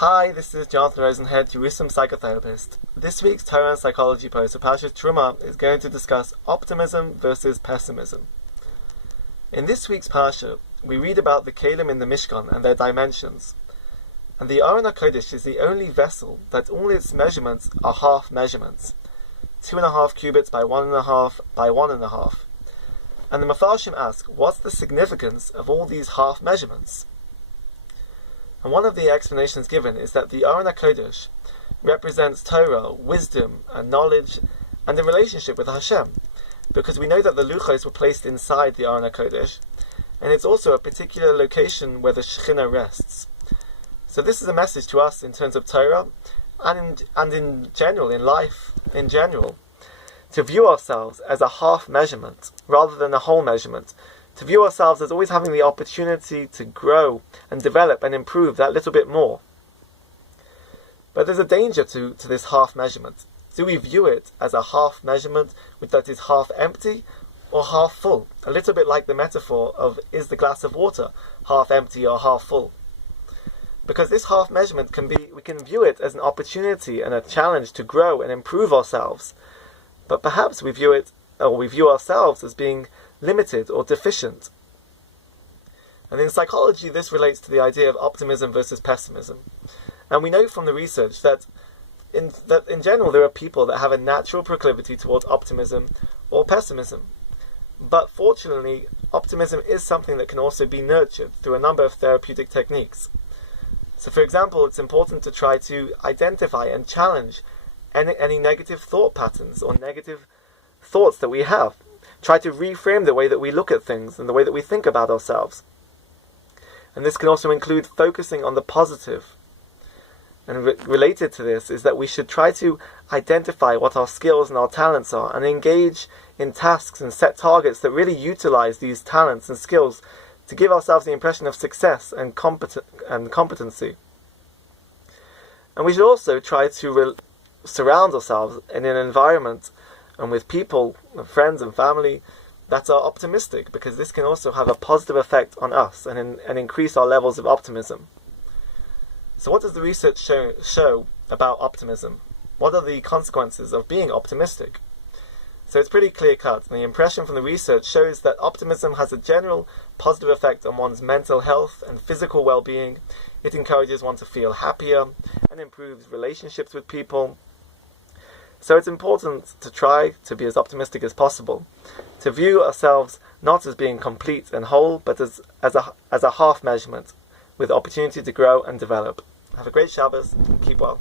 Hi, this is Jonathan Rosenhead, Jerusalem psychotherapist. This week's Torah and Psychology post of Parashat Terumah is going to discuss optimism versus pessimism. In this week's Parasha, we read about the Kelim in the Mishkan and their dimensions. And the Aron HaKodesh is the only vessel that all its measurements are half measurements. 2.5 cubits by 1.5 by 1.5. And the Mefarshim ask, what's the significance of all these half measurements? And one of the explanations given is that the Aron HaKodesh represents Torah, wisdom, and knowledge, and the relationship with Hashem, because we know that the Luchos were placed inside the Aron HaKodesh, and it's also a particular location where the Shekhinah rests. So this is a message to us in terms of Torah, and in general, in life in general, to view ourselves as a half measurement, rather than a whole measurement, to view ourselves as always having the opportunity to grow and develop and improve that little bit more. But there's a danger to this half measurement. Do we view it as a half measurement that is half empty or half full? A little bit like the metaphor of, is the glass of water half empty or half full? Because this half measurement we can view it as an opportunity and a challenge to grow and improve ourselves. But perhaps we view ourselves as being limited or deficient. And in psychology, this relates to the idea of optimism versus pessimism. And we know from the research that in general there are people that have a natural proclivity towards optimism or pessimism. But fortunately, optimism is something that can also be nurtured through a number of therapeutic techniques. So for example, it's important to try to identify and challenge any negative thought patterns or negative thoughts that we have. Try to reframe the way that we look at things and the way that we think about ourselves. And this can also include focusing on the positive. And related to this is that we should try to identify what our skills and our talents are and engage in tasks and set targets that really utilize these talents and skills to give ourselves the impression of success and competency. And we should also try to surround ourselves in an environment and with people, friends and family that are optimistic, because this can also have a positive effect on us and increase our levels of optimism. So what does the research show about optimism? What are the consequences of being optimistic? So it's pretty clear cut, and the impression from the research shows that optimism has a general positive effect on one's mental health and physical well-being. It encourages one to feel happier and improves relationships with people. So it's important to try to be as optimistic as possible, to view ourselves not as being complete and whole, but as a half measurement, with opportunity to grow and develop. Have a great Shabbos, keep well.